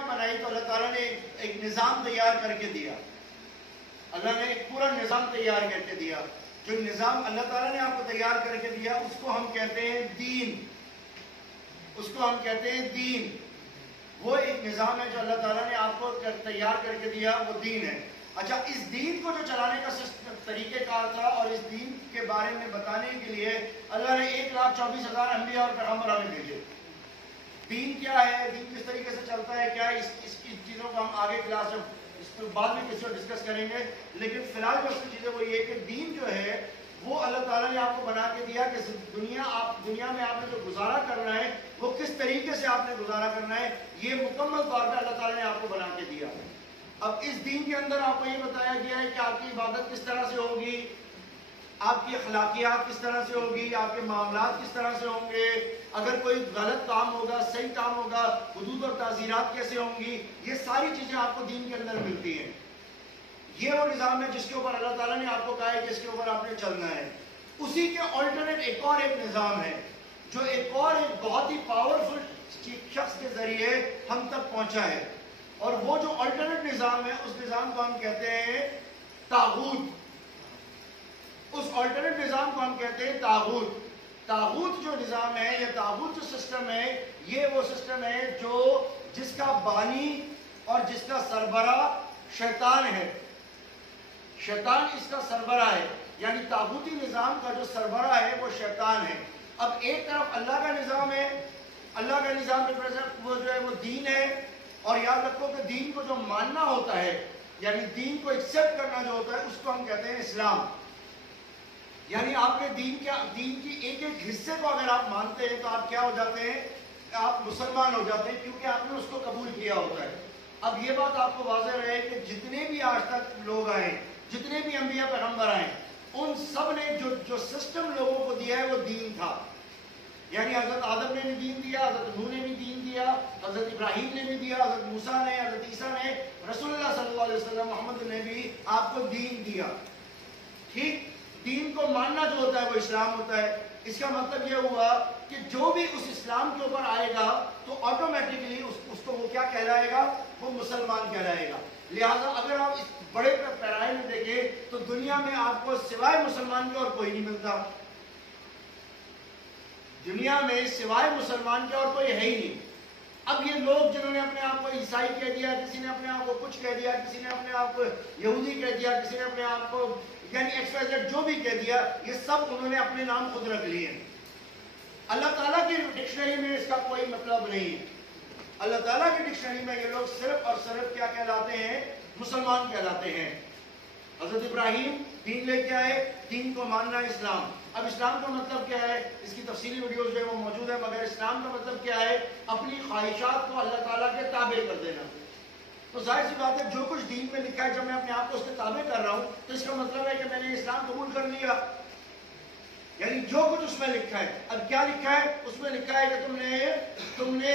دنیا بنائی تو اللہ تعالیٰ نے ایک نظام تیار کر کے دیا. اللہ نے ایک پورا نظام تیار کر کے دیا. جو نظام اللہ تعالیٰ نے آپ کو تیار کر کے دیا اس کو ہم کہتے ہیں دین. اس کو ہم کہتے ہیں دین. وہ ایک نظام ہے جو اللہ تعالیٰ نے آپ کو تیار کر کے دیا, وہ دین ہے. اچھا, اس دین کو جو چلانے کا طریقہ کار تھا اور اس دین کے بارے میں بتانے کے لیے اللہ نے 1,24,000 انبیاء اور پیغمبر ہمیں بھیجے. دین کیا ہے, دین کس طریقے سے چلتا ہے, کیا ہے, اس کی چیزوں کو ہم آگے کلاس میں اس کو بعد میں کسی کو ڈسکس کریں گے. لیکن فی الحال جو چیزیں وہ یہ کہ دین جو ہے وہ اللہ تعالیٰ نے آپ کو بنا کے دیا کہ دنیا میں آپ نے جو گزارا کرنا ہے وہ کس طریقے سے آپ نے گزارا کرنا ہے, یہ مکمل طور پہ اللہ تعالیٰ نے آپ کو بنا کے دیا. اب اس دین کے اندر آپ کو یہ بتایا گیا ہے کہ آپ کی عبادت کس طرح سے ہوگی, آپ کی اخلاقیات کس طرح سے ہوگی, آپ کے معاملات کس طرح سے ہوں گے, اگر کوئی غلط کام ہوگا صحیح کام ہوگا, حدود اور تعزیرات کیسے ہوں گی, یہ ساری چیزیں آپ کو دین کے اندر ملتی ہیں. یہ وہ نظام ہے جس کے اوپر اللہ تعالیٰ نے آپ کو کہا ہے کہ اس کے اوپر آپ نے چلنا ہے. اسی کے آلٹرنیٹ ایک نظام ہے جو ایک بہت ہی پاورفل شخص کے ذریعے ہم تک پہنچا ہے, اور وہ جو آلٹرنیٹ نظام ہے اس نظام کو ہم کہتے ہیں طاغوت. اس آلٹرنیٹ نظام کو ہم کہتے ہیں طاغوت. طاغوت جو نظام ہے یا طاغوت جو سسٹم ہے, یہ وہ سسٹم ہے جس کا بانی اور جس کا سربراہ شیطان ہے. شیطان اس کا سربراہ ہے, یعنی طاغوتی نظام کا جو سربراہ ہے وہ شیطان ہے. اب ایک طرف اللہ کا نظام ہے, اللہ کا نظام وہ جو ہے وہ دین ہے, اور یاد رکھو کہ دین کو جو ماننا ہوتا ہے یعنی دین کو ایکسپٹ کرنا جو ہوتا ہے اس کو ہم کہتے ہیں اسلام. یعنی آپ نے دین کی ایک ایک حصے کو اگر آپ مانتے ہیں تو آپ کیا ہو جاتے ہیں, آپ مسلمان ہو جاتے ہیں, کیونکہ آپ نے اس کو قبول کیا ہوتا ہے. اب یہ بات آپ کو واضح رہے کہ جتنے بھی آج تک لوگ آئے, جتنے بھی انبیاء پیغمبر آئے, ان سب نے جو سسٹم لوگوں کو دیا ہے وہ دین تھا. یعنی حضرت آدم نے بھی دین دیا, حضرت نوح نے بھی دین دیا, حضرت ابراہیم نے بھی دیا, حضرت موسیٰ نے, حضرت عیسیٰ نے, رسول اللہ صلی اللہ علیہ وسلم محمد نے بھی آپ کو دین دیا. ٹھیک, دین کو ماننا جو ہوتا ہے وہ اسلام ہوتا ہے. اس کا مطلب یہ ہوا کہ جو بھی اس اسلام کے اوپر آئے گا تو آٹومیٹکلی اس کو وہ کیا کہلائے گا, وہ مسلمان کہلائے گا. لہٰذا اگر آپ اس بڑے پیرائے میں دیکھیں تو دنیا میں آپ کو سوائے مسلمان کے اور کوئی نہیں ملتا. دنیا میں سوائے مسلمان کے اور کوئی ہے ہی نہیں. اب یہ لوگ جنہوں نے اپنے آپ کو عیسائی کہہ دیا, کسی نے اپنے آپ کو کچھ کہہ دیا, کسی نے اپنے آپ کو یہودی کہہ دیا, کسی نے اپنے آپ کو یعنی ایکس جو بھی کہہ دیا, یہ سب انہوں نے اپنے نام خود رکھ لیے ہیں. اللہ تعالیٰ کی ڈکشنری میں اس کا کوئی مطلب نہیں ہے. اللہ تعالیٰ کی ڈکشنری میں یہ لوگ صرف اور صرف کیا کہلاتے ہیں, مسلمان کہلاتے ہیں. حضرت ابراہیم دین لے کے آئے, دین کو ماننا اسلام. اب اسلام کا مطلب کیا ہے, اس کی تفصیلی ویڈیوز جو ہے وہ موجود ہے, مگر اسلام کا مطلب کیا ہے, اپنی خواہشات کو اللہ تعالیٰ کے تابع کر دینا. تو ظاہر سی بات ہے جو کچھ دین میں لکھا ہے, جب میں اپنے آپ کو اس کے تابع کر رہا ہوں تو اس کا مطلب ہے کہ میں نے اسلام قبول کر لیا. یعنی جو کچھ اس میں لکھا ہے. اب کیا لکھا ہے, اس میں لکھا ہے کہ تم نے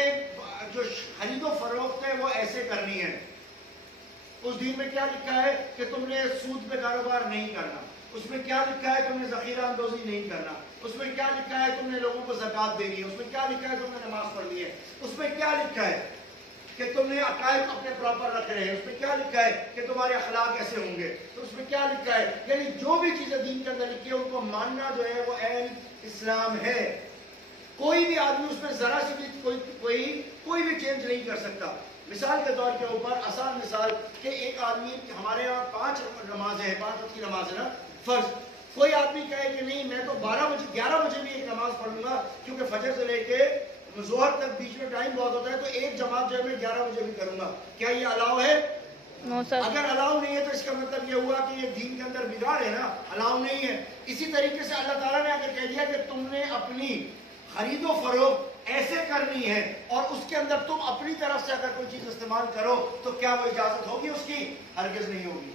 جو خرید و فروخت ہے وہ ایسے کرنی ہے. اس دین میں کیا لکھا ہے کہ تم نے سود پہ کاروبار نہیں کرنا. اس میں کیا لکھا ہے, تم نے ذخیرہ اندوزی نہیں کرنا. اس میں کیا لکھا ہے, تم نے لوگوں کو زکوٰۃ دینی ہے. اس میں کیا لکھا ہے, تم نے نماز پڑھنی ہے. اس میں کیا لکھا ہے کہ تم نے عقائد اپنے پراپر رکھ رہے ہیں. اس میں کیا لکھا ہے کہ تمہارے اخلاق ایسے ہوں گے. تو اس میں کیا لکھا ہے, یعنی جو بھی چیزیں دین کے اندر لکھی ہے ان کو ماننا جو ہے وہ عین اسلام ہے. کوئی بھی آدمی اس میں ذرا سی بھی کوئی بھی چینج نہیں کر سکتا. مثال کے طور کے اوپر آسان مثال کہ ایک آدمی, ہمارے یہاں 5 نمازیں ہیں, 5 وقت کی نماز ہے نا فرض. کوئی آدمی کہے کہ نہیں میں تو 11 بجے بھی ایک نماز پڑھوں گا, کیونکہ فجر سے لے کے ظہر تک بیچ میں ٹائم بہت ہوتا ہے, تو ایک جماعت جو ہے میں 11 بجے بھی کروں گا. کیا یہ الاؤ ہے؟ اگر الاؤ نہیں ہے تو اس کا مطلب یہ ہوا کہ یہ دین کے اندر بگاڑ ہے نا, الاؤ نہیں ہے. اسی طریقے سے اللہ تعالیٰ نے اگر کہہ دیا کہ تم نے اپنی خرید و فروخت ایسے کرنی ہے اور اس کے اندر تم اپنی طرف سے اگر کوئی چیز استعمال کرو تو کیا وہ اجازت ہوگی اس کی؟ ہرگز نہیں ہوگی.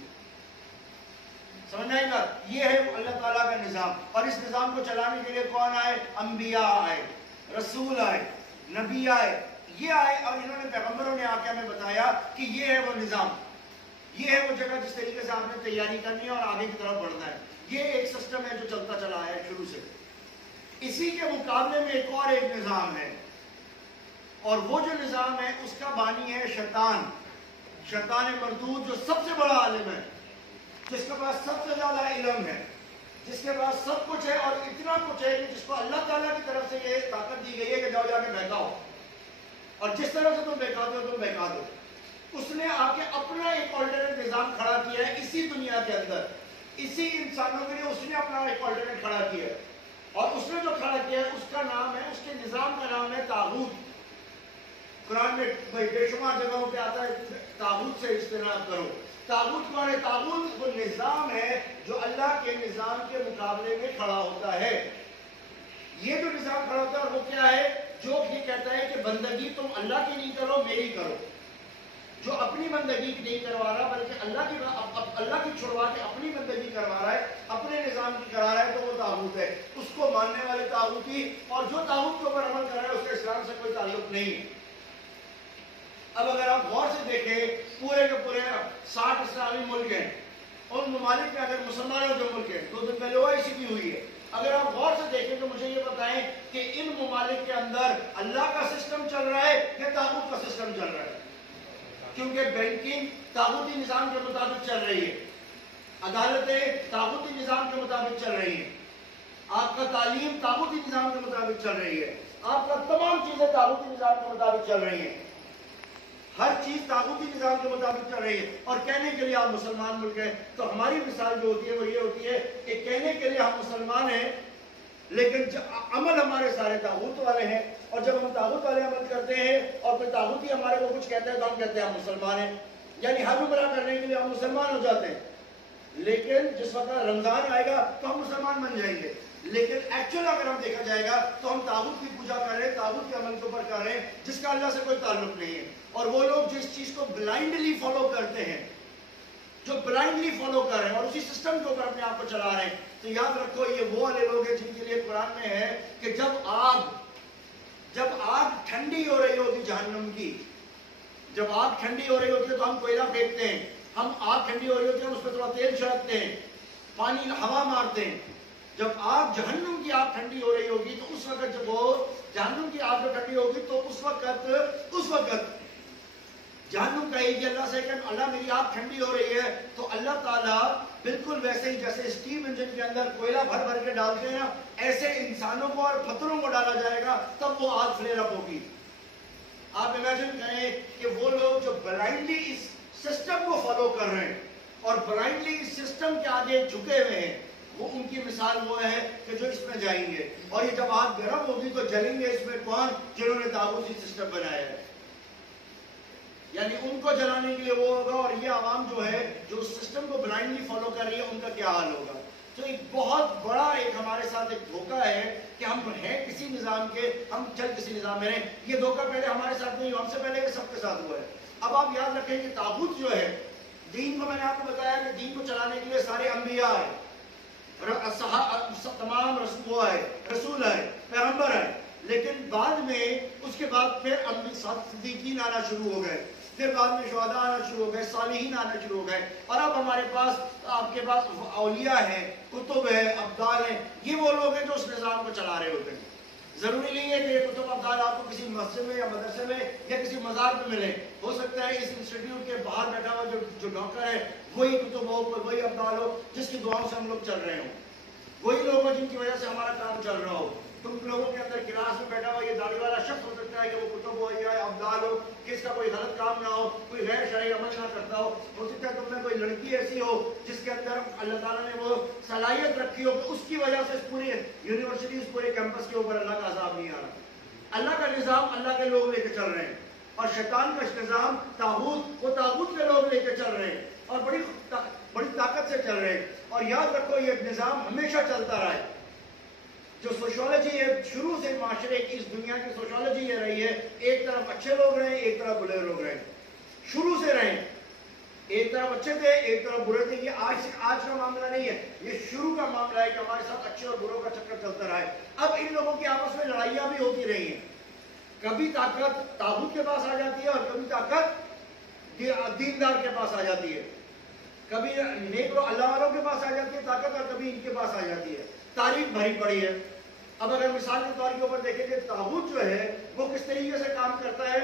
سمجھنا ہے نا, یہ ہے اللہ تعالیٰ کا نظام. اور اس نظام کو چلانے کے لیے کون آئے؟ انبیاء آئے, رسول آئے, نبی آئے, یہ آئے, اور انہوں نے پیغمبروں نے آ کے ہمیں بتایا کہ یہ ہے وہ نظام, یہ ہے وہ جگہ جس طریقے سے آپ نے تیاری کرنی ہے اور آگے کی طرف بڑھنا ہے. یہ ایک سسٹم ہے جو چلتا چلا ہے شروع سے. اسی کے مقابلے میں ایک نظام ہے. اور وہ جو نظام ہے اس کا بانی ہے شیطان، شیطان مردود، جو سب سے بڑا عالم ہے، جس کے پاس سب سے زیادہ علم ہے، جس کے پاس سب کچھ ہے، اور اتنا کچھ ہے کہ جس کو اللہ تعالیٰ کی طرف سے یہ طاقت دی گئی ہے کہ جاؤ جا کے بہکاؤ، اور جس طرح سے تم بہکاتے ہو تم بہکا دو۔ اس نے آ کے اپنا ایک آلٹرنیٹ نظام کھڑا کیا ہے اسی دنیا کے اندر، اسی انسانوں کے لیے اس نے اپنا ایک آلٹرنیٹ کھڑا کیا ہے، اور اس نے جو کھڑا کیا ہے اس کا نام ہے، اس کے نظام کا نام ہے طاغوت۔ قرآن میں بے شمار جگہوں پہ آتا ہے طاغوت سے اجتناب کرو۔ طاغوت کون ہے؟ طاغوت وہ نظام ہے جو اللہ کے نظام کے مقابلے میں کھڑا ہوتا ہے۔ یہ جو نظام کھڑا ہوتا ہے وہ کیا ہے؟ جو یہ کہتا ہے کہ بندگی تم اللہ کی نہیں کرو، میری کرو، جو اپنی بندگی نہیں کروا رہا بلکہ اللہ کی چھڑوا کے اپنی بندگی کروا رہا ہے، اپنے نظام کی کرا رہا ہے، تو وہ طاغوت ہے۔ اس کو ماننے والے طاغوتی، اور جو طاغوت کے اوپر عمل کر رہا ہے اس کا اسلام سے کوئی تعلق نہیں ہے۔ اب اگر آپ غور سے دیکھیں، پورے کے پورے 60 اسلامی ملک ہیں، ان ممالک میں اگر مسلمانوں کے ملک ہیں، 2 دن پہلے OIC بھی ہوئی ہے، اگر آپ غور سے دیکھیں تو مجھے یہ بتائیں کہ ان ممالک کے اندر اللہ کا سسٹم چل رہا ہے یا طاغوت کا سسٹم چل رہا ہے؟ کیونکہ بینکنگ طاغوتی نظام کے مطابق چل رہی ہے، عدالتیں طاغوتی نظام کے مطابق چل رہی ہیں، آپ کا تعلیم طاغوتی نظام کے مطابق چل رہی ہے، آپ کا تمام چیزیں طاغوتی نظام کے مطابق چل رہی ہیں، ہر چیز طاغوتی نظام کے مطابق چل رہی ہے۔ اور کہنے کے لیے آپ مسلمان ملک ہیں، تو ہماری مثال جو ہوتی ہے وہ یہ ہوتی ہے کہ کہنے کے لیے ہم مسلمان ہیں لیکن عمل ہمارے سارے طاغوت والے ہیں، اور جب ہم طاغوت والے عمل کرتے ہیں اور کوئی طاغوتی ہمارے کو کچھ کہتا ہے تو ہم کہتے ہیں ہم مسلمان ہیں، یعنی ہر برا کرنے کے لیے ہم مسلمان ہو جاتے ہیں۔ لیکن جس وقت رمضان آئے گا تو ہم مسلمان بن جائیں گے، لیکن ایکچوئل اگر ہم دیکھا جائے گا تو ہم طاغوت کی پوجا کر رہے ہیں، طاغوت کے عمل کے اوپر کر رہے ہیں جس کا اللہ سے کوئی تعلق نہیں ہے۔ اور وہ لوگ جس چیز کو بلائنڈلی فالو کرتے ہیں، جو بلائنڈلی فالو کر رہے ہیں اور اسی سسٹم کے اوپر اپنے آپ کو چلا رہے ہیں، تو یاد رکھو یہ وہ والے لوگ ہیں جن کے لیے قرآن میں ہے کہ جب آگ ٹھنڈی ہو رہی ہوگی جہنم کی، جب آگ ٹھنڈی ہو رہی ہوتی ہے تو ہم کوئلہ پھینکتے ہیں، ہم آگ ٹھنڈی ہو رہی ہوتی ہے ہم اس پہ تھوڑا تیل چھڑکتے ہیں، پانی ہوا مارتے ہیں۔ جب آگ جہنم کی آگ ٹھنڈی ہو رہی ہوگی تو اس وقت جب وہ جہنم کی آگ ٹھنڈی ہوگی تو اس وقت جہنم کہے گی اللہ سے کہ اللہ میری آگ ٹھنڈی ہو رہی ہے، تو اللہ تعالیٰ بالکل ویسے ہی جیسے اسٹیم انجن کے اندر کوئلہ بھر بھر کے ڈالتے ہیں نا، ایسے انسانوں کو اور پتھروں کو ڈالا جائے گا، تب وہ آگ فلیئر اپ ہوگی۔ آپ امیجن کریں کہ وہ لوگ جو بلائنڈلی اس سسٹم کو فالو کر رہے ہیں اور بلائنڈلی اس سسٹم کے آگے جھکے ہوئے ہیں، وہ ان کی مثال وہ ہے کہ جو اس میں جائیں گے، اور یہ جب آگ گرم ہوگی تو جلیں گے اس میں کون؟ جنہوں نے طاغوتی سسٹم بنایا ہے، یعنی ان کو جلانے کے لیے وہ ہوگا، اور یہ عوام جو ہے جو اس سسٹم کو بلائنڈلی فالو کر رہی ہے ان کا کیا حال ہوگا۔ تو ایک بہت بڑا ایک ہمارے ساتھ ایک دھوکہ ہے کہ ہم ہیں کسی نظام کے، ہم چل کسی نظام میں رہیں۔ یہ دھوکہ پہلے ہمارے ساتھ نہیں ہوا، ہم سے پہلے یہ سب کے ساتھ ہوا ہے۔ اب آپ یاد رکھیں کہ طاغوت جو ہے، دین کو میں نے آپ کو بتایا کہ دین کو چلانے کے لیے سارے انبیاء ہیں، تمام رسول ہے، پیغمبر ہے، لیکن بعد میں اس کے بعد پھر صدیقین آنا شروع ہو گئے، پھر بعد میں شہداء آنا شروع ہو گئے، صالحین آنا شروع ہو گئے، اور اب ہمارے پاس آپ کے پاس اولیاء ہیں، کتب ہے، ابدال ہیں۔ یہ وہ لوگ ہیں جو اس نظام کو چلا رہے ہوتے ہیں۔ ضروری نہیں ہے کہ یہ کتب ابدال آپ کو کسی مسجد میں یا مدرسے میں یا کسی مزار پہ ملے، ہو سکتا ہے اس انسٹیٹیوٹ کے باہر بیٹھا ہوا جو ڈاکٹر ہے وہی کتب ہو، وہی ابدال ہو جس کی دعاؤں سے ہم لوگ چل رہے ہوں، وہی لوگ ہیں جن کی وجہ سے ہمارا کام چل رہا ہو۔ تم لوگوں کے اندر کلاس میں بیٹھا ہوا یہ داڑھی والا شخص ہو سکتا ہے کہ وہ کتب ہو یا ابدال ہو، کہ اس کا کوئی غلط کام نہ ہو، کوئی غیر شرعی عمل نہ کرتا ہو سکتا ہے تم میں کوئی لڑکی ایسی ہو جس کے اندر اللہ تعالیٰ نے وہ صلاحیت رکھی ہو کہ اس کی وجہ سے اس پوری یونیورسٹی، اس پورے کیمپس کے اوپر اللہ کا عذاب نہیں آ رہا۔ اللہ کا نظام اللہ کے لوگ لے کے چل رہے ہیں، اور شیطان کا نظام طاغوت، وہ طاغوت کے لوگ لے کے چل رہے ہیں، اور بڑی طاقت سے چل رہے ہیں۔ اور یاد رکھو یہ نظام ہمیشہ چلتا رہا ہے۔ جو سوشالوجی ہے شروع سے معاشرے کی، اس دنیا کی سوشالوجی یہ رہی ہے، ایک طرف اچھے لوگ رہے، ایک طرف برے لوگ رہے، شروع سے رہے، ایک طرف اچھے تھے ایک طرف برے تھے۔ یہ آج کا معاملہ نہیں ہے، یہ شروع کا معاملہ ہے کہ ہمارے ساتھ اچھے اور بروں کا چکر چلتا رہا ہے۔ اب ان لوگوں کی آپس میں لڑائیاں بھی ہوتی رہی ہیں، کبھی طاقت طاغوت کے پاس آ جاتی ہے اور کبھی طاقت دیندار کے پاس آ جاتی ہے، کبھی نیک اللہ والوں کے پاس آ جاتی ہے طاقت اور کبھی ان کے پاس آ جاتی ہے۔ تاریخ بھری پڑی ہے۔ اب اگر مثال کے طور کے اوپر دیکھیں کہ طاغوت جو ہے وہ کس طریقے سے کام کرتا ہے،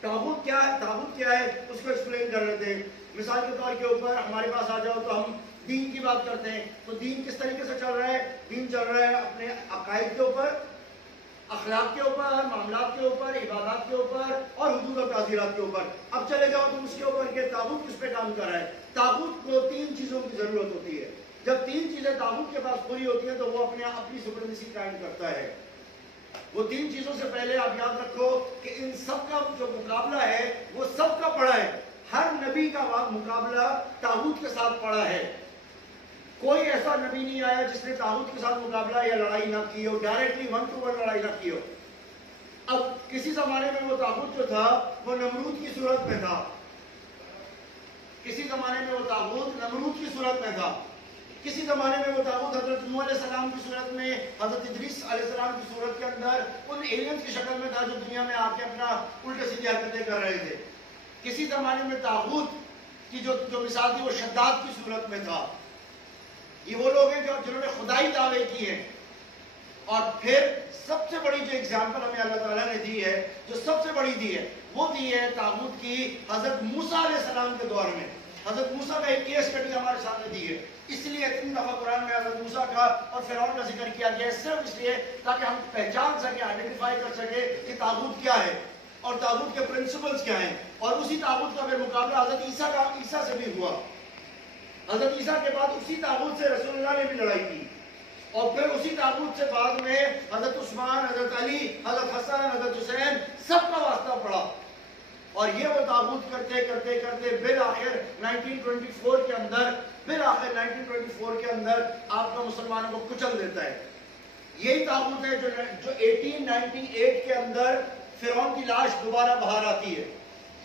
طاغوت کیا ہے، طاغوت کیا ہے اس کو ایکسپلین کر رہے تھے۔ مثال کے طور کے اوپر ہمارے پاس آ جاؤ تو ہم دین کی بات کرتے ہیں، تو دین کس طریقے سے چل رہا ہے؟ دین چل رہا ہے اپنے عقائد کے اوپر، اخلاق کے اوپر، معاملات کے اوپر، عبادات کے اوپر اور حدود اور تعزیرات کے اوپر۔ اب چلے جاؤ تم اس کے اوپر کہ طاغوت کس پہ کام کر رہا ہے۔ طاغوت کو 3 چیزوں کی ضرورت ہوتی ہے۔ جب 3 چیزیں طاغوت کے پاس پوری ہوتی ہیں تو وہ اپنی سپریمیسی قائم کرتا ہے۔ وہ 3 چیزوں سے پہلے آپ یاد رکھو کہ ان سب کا جو مقابلہ ہے وہ سب کا پڑا ہے۔ ہر نبی کا مقابلہ طاغوت کے ساتھ پڑا ہے۔ کوئی ایسا نبی نہیں آیا جس نے طاغوت کے ساتھ مقابلہ یا لڑائی نہ کی ہو، ڈائریکٹلی 1 to 1 لڑائی نہ کی ہو۔ اب کسی زمانے میں وہ طاغوت جو تھا وہ نمرود کی صورت میں تھا، کسی زمانے میں وہ طاغوت نمرود کی صورت میں تھا، کسی زمانے میں وہ طاغوت حضرت نوح علیہ السلام کی صورت میں، حضرت ادریس علیہ السلام کی صورت کے اندر ان ایلینز کی شکل میں تھا جو دنیا میں آ کے اپنا الٹے سیدھی حرکتیں کر رہے تھے۔ کسی زمانے میں طاغوت کی جو مثال تھی وہ شداد کی صورت میں تھا۔ یہ وہ لوگ ہیں جنہوں نے خدائی دعوے کی ہیں۔ اور پھر سب سے بڑی جو اگزامپل ہمیں اللہ تعالیٰ نے دی ہے، جو سب سے بڑی دی ہے، وہ دی ہے طاغوت کی حضرت موسیٰ علیہ السلام کے دور میں۔ حضرت موسیٰ کا ایک کیس اسٹڈی ہمارے سامنے دی ہے، اس لیے 3 دفعہ قرآن میں حضرت موسیٰ کا اور فرعون کا ذکر کیا گیا ہے، صرف اس لیے تاکہ ہم پہچان سکیں، آئیڈینٹیفائی کر سکیں کہ طاغوت کیا ہے اور طاغوت کے پرنسپلز کیا ہیں۔ اور اسی طاغوت کا پھر مقابلہ حضرت عیسیٰ سے بھی ہوا۔ حضرت عیسیٰ کے بعد اسی طاغوت سے رسول اللہ نے بھی لڑائی کی، اور پھر اسی طاغوت سے بعد میں حضرت عثمان، حضرت علی، حضرت حسن، حضرت حسین سب کا واسطہ پڑا۔ اور یہ وہ طاغوت کرتے کرتے کرتے بالآخر 1924 کے اندر آپ کا مسلمانوں کو کچل دیتا ہے۔ یہی طاغوت ہے جو 1898 کے اندر فرعون کی لاش دوبارہ باہر آتی ہے۔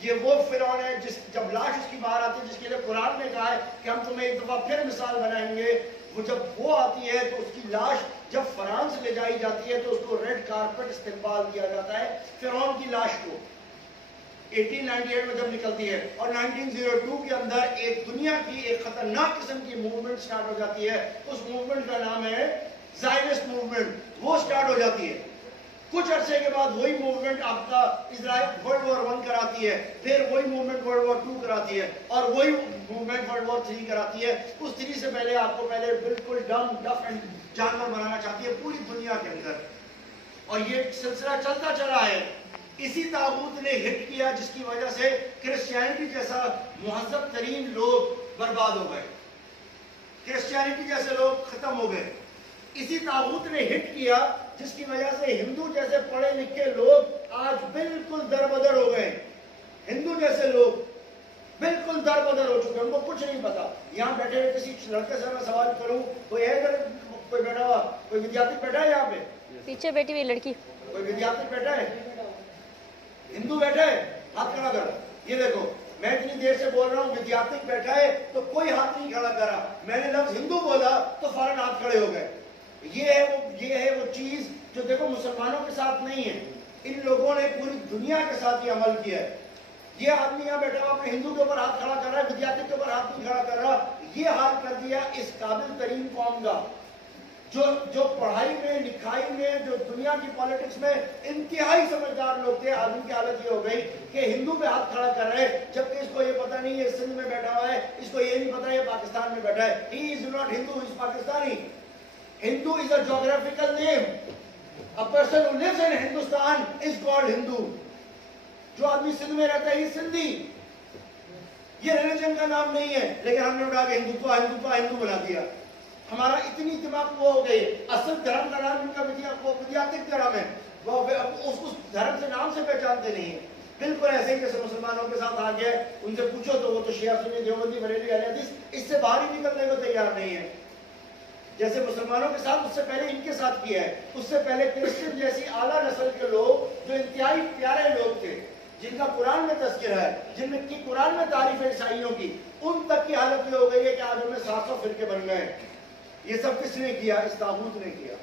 یہ وہ فرعون ہے جب لاش اس کی باہر آتی ہے جس کے لیے قرآن نے کہا ہے کہ ہم تمہیں ایک دفعہ پھر مثال بنائیں گے۔ وہ جب وہ آتی ہے تو اس کی لاش جب فرانس لے جائی جاتی ہے تو اس کو ریڈ کارپٹ استقبال کیا جاتا ہے فرعون کی لاش کو، 1898 میں جب نکلتی ہے۔ اور 1902 کے اندر ایک دنیا کی ایک خطرناک قسم کی موومنٹ سٹارٹ ہو جاتی ہے، اس موومنٹ کا نام ہے زائنسٹ موومنٹ۔ وہ سٹارٹ ہو جاتی ہے، کچھ عرصے کے بعد وہی موومنٹ آپ کا اسرائیل ورلڈ وار 1 کراتی ہے، پھر وہی موومنٹ ورلڈ وار 2 کراتی ہے، اور وہی موومنٹ ورلڈ وار 3 کراتی ہے۔ اس 3 سے پہلے آپ کو پہلے بالکل ڈم ڈف اینڈ جانور بنانا چاہتی ہے پوری دنیا کے اندر، اور یہ سلسلہ چلتا چلا ہے۔ اسی طاغوت نے ہٹ کیا جس کی وجہ سے کرسچینٹی جیسا مہذب ترین لوگ برباد ہو گئے، کرسچینٹی جیسے لوگ ختم ہو گئے۔ اسی طاغوت نے ہٹ کیا جس کی وجہ سے ہندو جیسے پڑھے لکھے لوگ آج بالکل دربدر ہو گئے۔ ہندو جیسے لوگ بالکل دربدر ہو چکے ہیں، ان کو کچھ نہیں پتا۔ یہاں بیٹھے ہوئے کسی لڑکے سے میں سوال کروں، کوئی ہے ادھر کوئی بیٹھا ہوا، کوئی ودیارتھی بیٹھا ہے یہاں پہ؟ پیچھے بیٹھی ہوئی لڑکی، کوئی ودیارتھی بیٹھا ہے؟ ہندو بیٹھا ہے؟ ہاتھ کھڑا کرو۔ یہ دیکھو میں اتنی دیر سے بول رہا ہوں ودیارتھی بیٹھا ہے تو کوئی ہاتھ نہیں کھڑا کرا، میں نے لفظ ہندو بولا تو فوراً ہاتھ کھڑے ہو گئے۔ یہ ہے وہ چیز جو دیکھو مسلمانوں کے ساتھ نہیں ہے، ان لوگوں نے پوری دنیا کے ساتھ یہ عمل کیا ہے۔ یہ آدمی یہاں بیٹھا ہوا اپنے ہندو کے اوپر ہاتھ کھڑا کر رہا ہے، ودیارتھی کے اوپر ہاتھ نہیں کھڑا کر رہا۔ یہ حال کر دیا اس قابل ترین قوم کا جو پڑھائی میں لکھائی میں جو دنیا کی پالیٹکس میں انتہائی سمجھدار لوگ تھے۔ آدمی کی حالت یہ ہو گئی کہ ہندو پہ ہاتھ کھڑا کر رہے جبکہ اس کو یہ پتہ نہیں ہے سندھ میں بیٹھا ہوا ہے، اس کو یہ نہیں پتا یہ پاکستان میں بیٹھا ہے۔ He is not Hindu, he is Pakistani. Hindu is a geographical name. A person who lives in Hindustan is called Hindu. جو آدمی سندھ میں رہتا ہے یہ سندھی، یہ ریلیجن کا نام نہیں ہے، لیکن ہم نے اٹھا کے ہندو بنا دیا۔ ہمارا اتنی دماغ وہ ہو گئی، اصل دھرم کا نام ان کا ودیارتھک دھرم ہے، وہ اس دھرم سے نام سے پہچانتے نہیں ہیں۔ بالکل ایسے ہی جیسے مسلمانوں کے ساتھ آ گیا، ان سے پوچھو تو وہ تو شیعہ سنی دیوبندی بریلوی اہل حدیث اس سے باہر ہی نکلنے کو تیار نہیں ہے۔ جیسے مسلمانوں کے ساتھ اس سے پہلے ان کے ساتھ کیا ہے، اس سے پہلے کرسچن جیسی اعلیٰ نسل کے لوگ جو انتہائی پیارے لوگ تھے، جن کا قرآن میں تذکرہ ہے، جن کی قرآن میں تعریف ہے عیسائیوں کی، ان تک کی حالت یہ ہو گئی ہے کہ آج ہمیں 700 فرقے بن گئے۔ یہ سب کس نے کیا؟ اس طاغوت نے کیا۔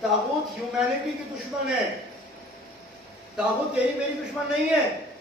طاغوت ہیومینٹی کی دشمن ہے، طاغوت تیری میری دشمن نہیں ہے،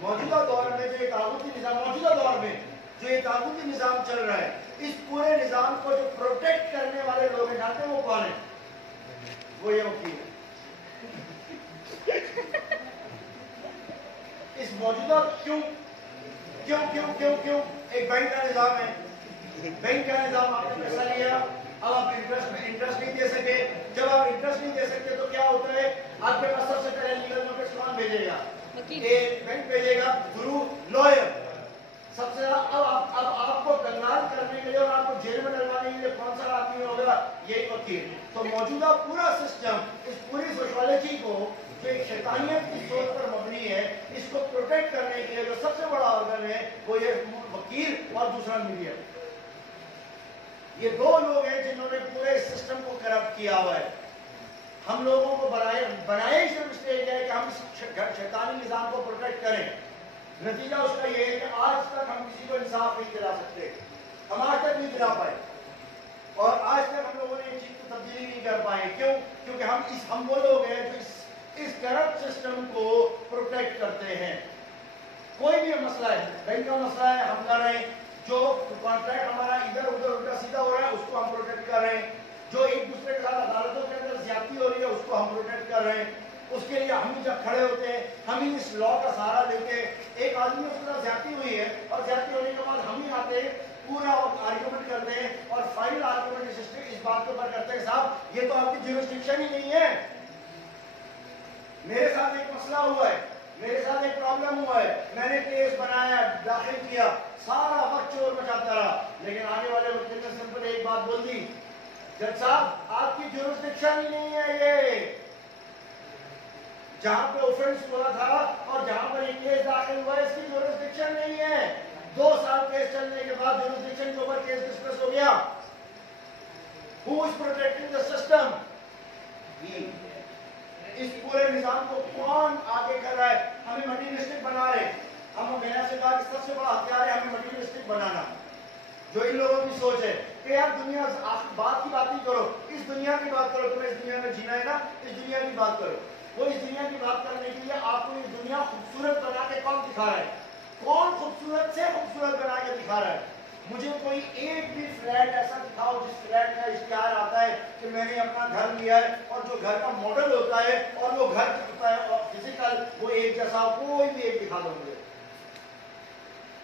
موجودہ دور میں جو یہ طاغوتی نظام موجودہ دور میں جو یہ طاغوتی نظام چل رہا ہے، اس پورے نظام کو جو پروٹیکٹ کرنے والے لوگ ہیں، جانتے ہیں وہ کون ہیں؟ وہ یہ وکیل ہے۔ اس موجودہ کیوں ایک بینک کا نظام ہے، بینک کا نظام، آپ نے پیسہ لیا، اب آپ انٹرسٹ نہیں دے سکے، جب آپ انٹرسٹ نہیں دے سکتے تو کیا ہوتا ہے، آپ کے پاس سب سے پہلے لیگل نوٹس کون بھیجے گا؟ بینک بھیجے گا تھرو لائر۔ سب سے زیادہ اب آپ کو کنگال کرنے کے لیے اور آپ کو جیل میں ڈلوانے کے لیے کون سا آدمی ہوگا؟ یہی وکیل۔ تو موجودہ پورا سسٹم، اس پوری سوشالوجی کو جو ایک شیطانیت کی سوچ پر مبنی ہے، اس کو پروٹیکٹ کرنے کے لیے جو سب سے بڑا آرگن ہے وہ یہ وکیل اور دوسرا میڈیا۔ یہ دو لوگ ہیں جنہوں نے پورے سسٹم کو کرپٹ کیا ہوا ہے۔ ہم لوگوں کو بنایا ہی صرف اس لیے گیا ہے کہ ہم اس شیطانی نظام کو پروٹیکٹ کریں۔ نتیجہ اس کا یہ ہے کہ آج تک ہم کسی کو انصاف نہیں دلا سکتے، ہم آج تک نہیں دلا پائے، اور آج تک ہم لوگوں نے اس چیز کو تبدیلی نہیں کر پائے۔ کیوں؟ کیونکہ ہم وہ لوگ ہیں جو اس کرپٹ سسٹم کو پروٹیکٹ کرتے ہیں۔ کوئی بھی مسئلہ ہے، بینک کا مسئلہ ہے، ہم کر رہے ہیں، جو کانٹریکٹ ہمارا ادھر ادھر الٹا سیدھا ہو رہا ہے اس کو ہم پروٹیکٹ کر رہے ہیں، جو ایک دوسرے کے ساتھ عدالتوں کے اندر زیادتی ہو رہی ہے اس کو ہم پروٹیکٹ کر رہے ہیں۔ اس کے لیے ہم ہی جب کھڑے ہوتے ہیں، ہم ہی اس لا کا سہارا لیتے ہیں۔ ایک آدمی اس طرح زیادتی ہوئی ہے اور زیادتی ہونے کے بعد ہم ہی آتے ہیں، پورا آرگومنٹ کرتے ہیں اور فائنل آرگومنٹ اس بات کے اوپر کرتے ہیں صاحب یہ تو آپ کی جیورسڈکشن ہی نہیں ہے۔ میرے ساتھ ایک مسئلہ ہوا ہے، میرے ساتھ ایک پرابلم ہوا ہے، میں نے کیس بنایا، داخل کیا، سارا وقت چور مچاتا رہا، لیکن آگے والے وکیل نے سمپل ایک بات بول دی، جج صاحب آپ کی جیورسڈکشن ہی نہیں ہے، یہ جہاں پہ اوفنس ہوا تھا اور جہاں پر یہ کیس داخل ہوا ہے اس کی جیورسڈکشن نہیں ہے۔ 2 سال کیس چلنے کے بعد جیورسڈکشن کے اوپر کیس ڈسکس ہو گیا۔ Who is protecting the system؟ اس پورے نظام کو کون آگے کر رہا ہے؟ ہمیں مٹیریلسٹک بنا رہے ہیں۔ ہم میں نے سے کہا کہ سب سے بڑا ہتھیار ہے ہمیں مٹیریلسٹک بنانا، جو ان لوگوں کی سوچ ہے کہ یار دنیا بات کی بات نہیں کرو، اس دنیا کی بات کرو، تمہیں اس دنیا میں جینا ہے نا، اس دنیا کی بات کرو۔ وہ اس دنیا کی بات کرنے کے لیے آپ کو یہ دنیا خوبصورت بنا کے کون دکھا رہا ہے؟ کون خوبصورت سے خوبصورت بنا کے دکھا رہا ہے؟ مجھے کوئی ایک بھی فلیٹ ایسا دکھاؤ جس فلیٹ کا اشتہار آتا ہے کہ میں نے اپنا گھر لیا ہے اور جو گھر کا ماڈل ہوتا ہے اور وہ گھر ہوتا ہے اور فزیکل وہ ایک جیسا، کوئی بھی ایک دکھا دو مجھے،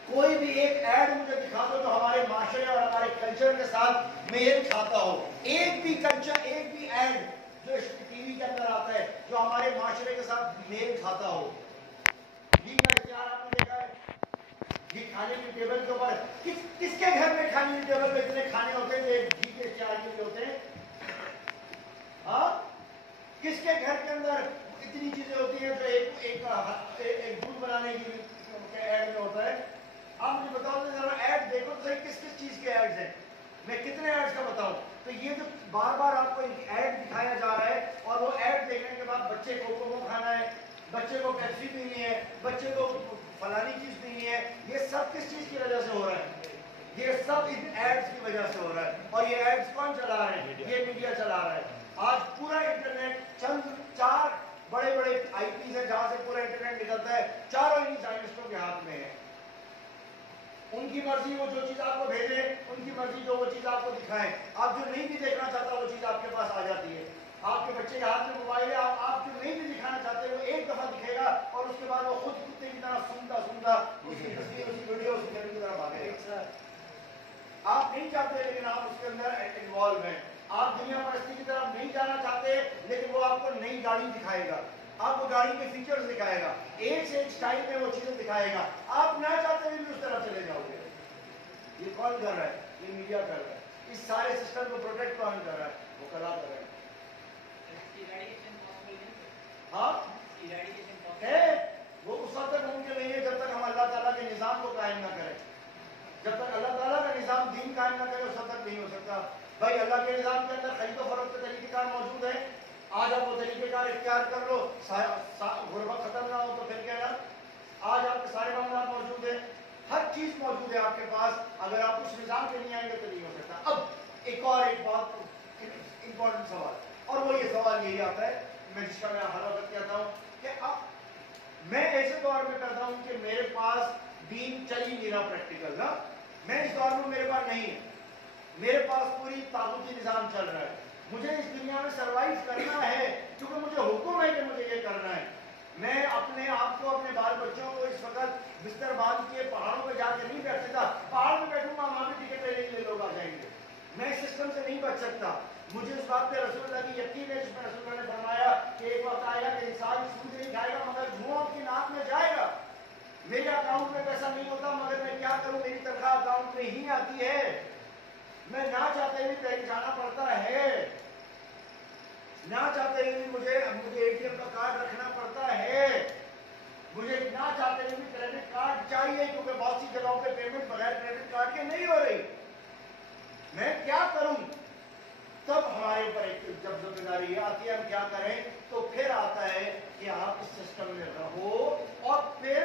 کوئی بھی ایک ایڈ مجھے دکھا دو جو ہمارے معاشرے اور ہمارے کلچر کے ساتھ میل کھاتا ہو۔ ایک بھی کلچر، ایک بھی ایڈ جو ٹی وی کے اندر آتا ہے جو ہمارے معاشرے کے ساتھ میل کھاتا ہو۔ گھی کا اشتہار آپ نے دیکھا ہے، گھی کھانے کی ٹیبل کے اوپر، کس کے گھر میں کھانے کی ٹیبل پہ اتنے کھانے ہوتے ہیں جو ایک گھی کے اشتہار کے لیے ہوتے ہیں؟ ہاں، کس کے گھر کے اندر اتنی چیزیں ہوتی ہیں جو ایک دودھ بنانے کی ایڈ میں ہوتا ہے؟ آپ مجھے بتاؤ ذرا ایڈ دیکھو تو کس کس چیز کے ایڈز ہیں، میں کتنے ایڈز کا بتاؤں؟ تو یہ جو بار بار آپ کو ایڈ دکھایا جا رہا ہے اور وہ ایڈ دیکھنے کے بعد بچے کو کوکو کھانا ہے، بچے کو پیپسی پینی ہے، بچے کو فلانی چیز پینی ہے، یہ سب کس چیز کی وجہ سے ہو رہا ہے؟ یہ سب ان ایڈز کی وجہ سے ہو رہا ہے۔ اور یہ ایڈز کون چلا رہے ہیں؟ یہ میڈیا چلا رہا ہے۔ آج پورا انٹرنیٹ چند 4 بڑے بڑے آئی پیز ہیں جہاں سے پورا انٹرنیٹ نکلتا ہے، چاروں انہی سائنسٹوں کے ہاتھ میں ہے۔ ان کی مرضی وہ جو چیز آپ کو بھیجے، ان کی مرضی جو وہ چیز آپ کو دکھائیں، آپ جو نہیں بھی دیکھنا چاہتا وہ چیز آپ کے پاس آ جاتی ہے۔ آپ کے بچے کے ہاتھ میں موبائل ہے، آپ جو نہیں بھی دکھانا چاہتے وہ ایک دفعہ دکھے گا اور اس کے بعد وہ خود کتے کی طرح سنتا اس کی تصویر، اس کی ویڈیو، اس کی کی طرف آگے گا۔ آپ نہیں چاہتے لیکن آپ اس کے اندر انوالو ہیں۔ آپ دنیا پرستی کی طرف نہیں جانا چاہتے لیکن وہ آپ کو نئی گاڑی دکھائے گا، آپ کو گاڑی کے فیچرز دکھائے گا، ایک سے ایک سٹائل میں وہ چیزیں دکھائے گا، آپ نہ چاہتے ہوئے بھی اس طرف چلے جاؤ گے۔ یہ کون کر رہا ہے؟ یہ میڈیا کر رہا ہے۔ اس سارے سسٹم کو پروٹیکٹ کون کر رہا ہے؟ وہ کلا کر رہا ہے۔ ہاں ہے، وہ اس وقت تک ممکن نہیں ہے جب تک ہم اللہ تعالیٰ کے نظام کو قائم نہ کریں۔ جب تک اللہ تعالیٰ کا نظام دین قائم نہ کرے اس وقت تک نہیں ہو سکتا۔ بھائی اللہ کے نظام کے اندر خرید و فروخت کے طریقہ کار موجود ہے، آج آپ وہ طریقہ کار اختیار کر لو، غربت ختم نہ ہو تو پھر کیا ہے؟ آج آپ کے سارے معاملات موجود ہیں، ہر چیز موجود ہے آپ کے پاس، اگر آپ اس نظام کے نہیں آئیں گے تو نہیں ہو سکتا۔ اب ایک بات امپورٹنٹ سوال، اور وہ یہ سوال یہی آتا ہے، میں جس کا میں حل کہتا ہوں کہ اب میں ایسے دور میں کرتا ہوں کہ میرے پاس دین چل ہی نہیں رہا پریکٹیکل نا، میں اس دور میں میرے پاس نہیں ہے، میرے پاس پوری طاغوتی نظام چل رہا ہے، مجھے اس دنیا میں سروائیو کرنا ہے کیونکہ مجھے حکم ہے کہ مجھے یہ کرنا ہے. میں اپنے آپ کو اپنے بال بچوں کو اس وقت بستر باندھ کے پہاڑوں پہ جا کے نہیں بیٹھ سکتا. پہاڑ پہ بیٹھوں گا وہاں بھی ٹکٹ لینے کے لیے لوگ آ جائیں گے. میں اس سسٹم سے نہیں بچ سکتا. مجھے اس بات پہ رسول اللہ کی یقین ہے جس میں رسول اللہ نے فرمایا کہ ایک وقت آئے گا کہ انسان سود نہیں کھائے گا مگر جھوؤں آپ کی ناک میں جائے گا. میرے اکاؤنٹ میں پیسہ نہیں ہوتا مگر میں کیا کروں، میری تنخواہ اکاؤنٹ میں ہی آتی ہے. میں نہ چاہتے ہوئے بینک جانا پڑتا ہے، نہ چاہتے ہوئے مجھے اے ٹی ایم کا کارڈ رکھنا پڑتا ہے، مجھے نہ چاہتے ہوئے کریڈٹ کارڈ چاہیے کیونکہ بہت سی جگہوں پہ پیمنٹ بغیر کریڈٹ کارڈ کے نہیں ہو رہی. میں کیا کروں؟ تب ہمارے اوپر ایک جب ذمہ داری آتی ہے ہم کیا کریں، تو پھر آتا ہے کہ آپ اس سسٹم میں رہو اور پھر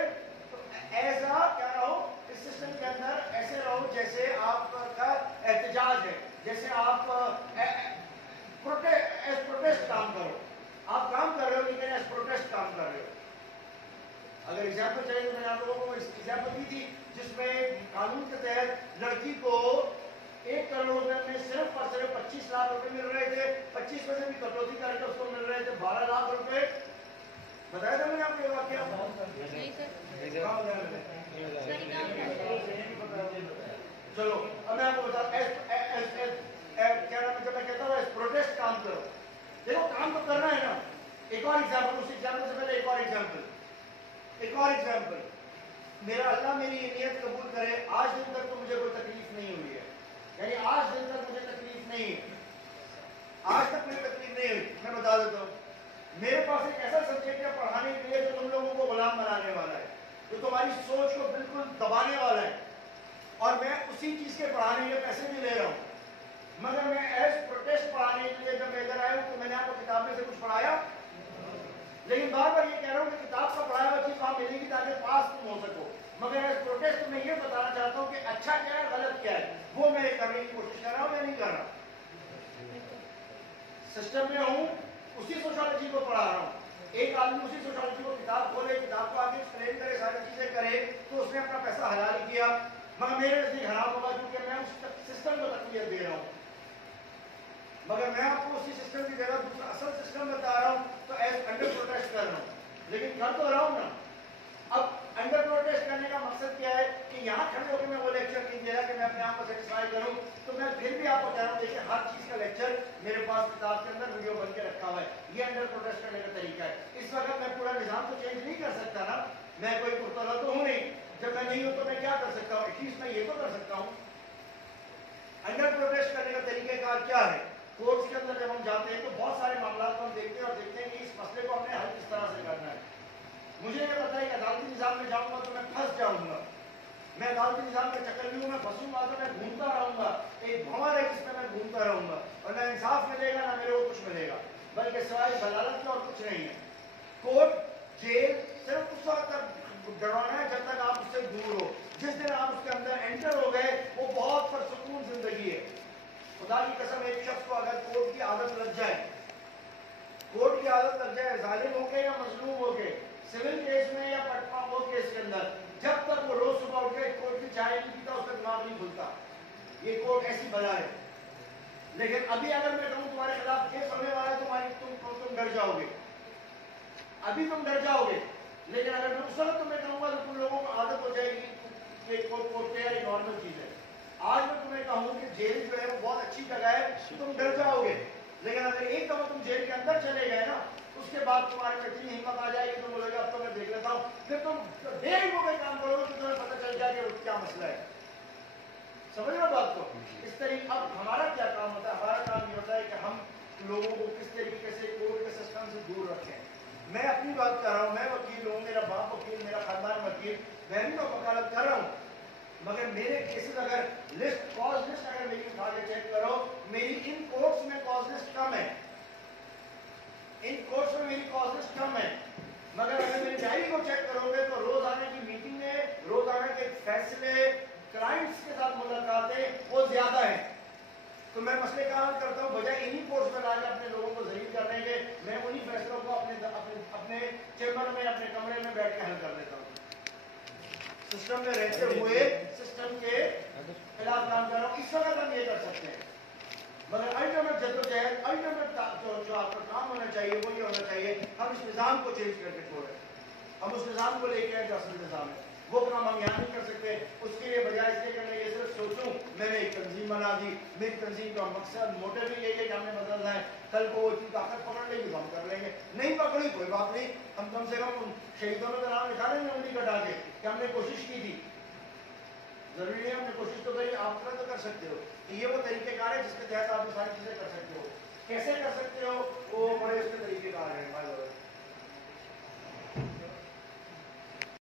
ایسا کیا رہو، اس سسٹم کے اندر ایسے رہو جیسے آپ کا احتجاج ہے، جیسے آپ پروٹیسٹ کام کرو. آپ کام کر رہے ہو لیکن ایز پروٹیسٹ کام کر رہے ہو. اگر ایگزامپل چاہیے تو میں نے آپ لوگوں کو ایگزامپل دی تھی جس میں قانون کے تحت لڑکی کو 1 کروڑ روپے میں صرف اور صرف 25 لاکھ روپے مل رہے تھے، 25 میں سے بھی کٹوتی کر کے اس کو مل رہے تھے 12 لاکھ روپے. بتایا تھا میں نے آپ کو واقعہ؟ چلو اب میں آپ کو بتا کیا نام ہے، جب میں کہتا ہوں پروٹیسٹ کام کرو، دیکھو کام تو کرنا ہے نا. ایک اور ایگزامپل، اس ایگزامپل سے پہلے ایک اور ایگزامپل. میرا اللہ میری یہ نیت قبول کرے، آج دن تک تو مجھے کوئی تکلیف نہیں ہوئی ہے، یعنی آج دن تک مجھے تکلیف نہیں ہے، آج تک مجھے تکلیف نہیں ہوئی. میں بتا دیتا ہوں، میرے پاس ایک ایسا سبجیکٹ ہے پڑھانے کے لیے جو تم لوگوں کو غلام بنانے والا ہے، جو تمہاری سوچ کو بالکل دبانے والا ہے، اور میں اسی چیز کے پڑھانے کے پیسے بھی لے رہا ہوں. مگر میں ایز پروٹیسٹ پڑھانے کے لیے جب میں ادھر آیا ہوں تو میں نے آپ کو کتاب میں سے کچھ پڑھایا، لیکن بار بار یہ کہہ رہا ہوں کہ کتاب کا پڑھایا ہوا چیز وہاں ملے گی تاکہ پاس تم ہو سکو. مگر ایز پروٹیسٹ میں یہ بتانا چاہتا ہوں کہ اچھا کیا ہے غلط کیا ہے وہ میں کرنے کی کوشش کر رہا ہوں یا نہیں کر رہا. سسٹم میں ہوں، اسی سوشالوجی کو پڑھا رہا ہوں. ایک آدمی اسی سوشالوجی کو کتاب کھولے، کتاب کو آگے ایکسپلین کرے، ساری چیزیں کرے تو اس نے اپنا پیسہ حلال کیا، مگر میرے نزدیک حرام ہوگا کیونکہ میں اس سسٹم کو تقویت دے رہا ہوں. مگر میں آپ کو اسی سسٹم کی جگہ دوسرا اصل سسٹم بتا رہا ہوں تو ایز انڈر پروٹیسٹ کر رہا ہوں، لیکن کر تو رہا ہوں نا. اب انڈر پروٹیسٹ کرنے کا مقصد کیا ہے کہ یہاں کھڑے ہو کے میں وہ لیکچر نہیں دے رہا کہ میں اپنے آپ کو سیٹسفائی کروں. تو میں پھر بھی آپ کو کہہ رہا ہوں دیکھیں ہر چیز کا لیکچر میرے پاس کتاب کے اندر ویڈیو بن کے رکھا ہوا ہے. یہ انڈر پروٹیسٹ کرنے کا طریقہ ہے. اس وقت میں پورا نظام تو چینج نہیں کر سکتا نا، میں کوئی پرتلا تو ہوں نہیں. جب میں نہیں ہوں تو میں کیا کر سکتا ہوں؟ ایٹ لیسٹ میں یہ تو کر سکتا ہوں. انڈر پروٹیسٹ کرنے کا طریقہ کار کیا ہے؟ کورٹس کے اندر جب ہم جاتے ہیں تو بہت سارے معاملات کو ہم دیکھتے ہیں اور دیکھتے ہیں کہ اس مسئلے کو ہم نے حل کس طرح سے کرنا ہے. مجھے یہ پتا ہے کہ عدالتی نظام میں جاؤں گا تو میں پھنس جاؤں گا. میں عدالتی نظام کے چکر میں ہوں، میں پھنسوں گا تو میں گھومتا رہوں گا. ایک بھنور ہے جس میں میں گھومتا رہوں گا اور نہ انصاف ملے گا نہ میرے کو کچھ ملے گا، بلکہ سوائے ضلالت کے اور کچھ نہیں ہے. کورٹ جیل صرف اس وقت تک ڈرانا ہے جب تک آپ اس سے دور ہو. جس دن آپ اس کے اندر انٹر ہو گئے وہ بہت پرسکون زندگی ہے. خدا کی قسم ایک شخص کو اگر کورٹ کی عادت لگ جائے، کورٹ کی عادت لگ جائے، ظالم ہو کے یا مظلوم ہو کے، سول کیس میں یا پٹپا وہ کیس کے اندر، جب تک وہ روز صبح اٹھ کے کورٹ کی چائے نہیں پیتا اس کا دماغ نہیں کھلتا. یہ کورٹ ایسی بلا ہے. لیکن ابھی اگر میں کہوں تمہارے خلاف کیس ہونے والا ہے تم ڈر جاؤ گے، ابھی تم ڈر جاؤ گے. لیکن اگر میں اس وقت تمہیں کہوں گا تو تم لوگوں کو عادت ہو جائے گی کہ کورٹ پہ ایک نارمل چیز ہے. آج میں تمہیں کہوں کہ جیل جو ہے وہ بہت اچھی جگہ ہے تم ڈر جاؤ گے. لیکن اگر ایک دفعہ تم جیل کے اندر چلے گئے نا اس کے بعد تمہارے میں اتنی ہمت آ جائے گی تم بولے گا اب تو میں دیکھ لیتا ہوں. پھر تم دیر ہو گئے کام کرو گے تو تمہیں پتہ چل جائے کہ کیا مسئلہ ہے. سمجھ رہے ہو بات کو؟ اس طریقے اب ہمارا کیا کام ہوتا ہے؟ ہمارا کام یہ ہوتا ہے کہ ہم لوگوں کو کس طریقے سے کورٹ کے سسٹم سے دور رکھیں. میں اپنی بات کر رہا ہوں، میں وکیل ہوں، میرا باپ وکیل، میرا خاندان وکیل، میں بھی تو وکالت کر رہا ہوں. مگر میرے کیسز اگر لسٹ کاز لسٹ اگر میری اٹھا کے چیک کرو، میری ان کورٹس میں کاز لسٹ کم ہے، ان کورٹس میں میری کاز لسٹ کم ہے. مگر اگر میری ڈائری کو چیک کرو گے تو روزانہ کی میٹنگیں، روزانہ کے فیصلے، کلائنٹس کے ساتھ ملاقاتیں وہ زیادہ ہیں. تو میں مسئلے کا حل کرتا ہوں، بجائے انہی فورس میں لا کے اپنے لوگوں کو ذلیل کرنے کے، میں انہی فیصلوں کو اپنے چیمبر میں، اپنے کمرے میں بیٹھ کے حل کر لیتا ہوں۔ سسٹم میں رہتے ہوئے سسٹم کے خلاف کام کر رہا ہوں، اس وقت ہم یہ کر سکتے ہیں۔ مگر الٹیمیٹ جدوجہد، الٹیمیٹ جو آپ کا کام ہونا چاہیے وہ یہ ہونا چاہیے ہم اس نظام کو چینج کر کے چھوڑیں، ہم اس نظام کو لے کے آئیں جو اصل نظام ہے۔ وہ کام ہم یہاں نہیں کر سکتے، اس کے لیے بجائے اس کے کہ میں یہ صرف سوچوں میں نے ایک تنظیم بنا دی، میری تنظیم کا مقصد موٹو بھی یہی ہے کہ ہم نے بدلنا ہے، کل کو وہ اتنی طاقت پکڑ لیں گے تو ہم کر لیں گے، نہیں پکڑی کوئی بات نہیں، ہم کم سے کم ان شہیدوں کا نام لکھا لیں گے انگلی کٹا کے کہ ہم نے کوشش کی تھی۔ ضروری نہیں ہم نے کوشش تو کری، آپ تو کر سکتے ہو۔ یہ وہ طریقہ کار ہے جس کے تحت آپ یہ ساری چیزیں کر سکتے ہو۔ کیسے کر سکتے ہو وہ بڑے اس کے طریقے کار ہیں۔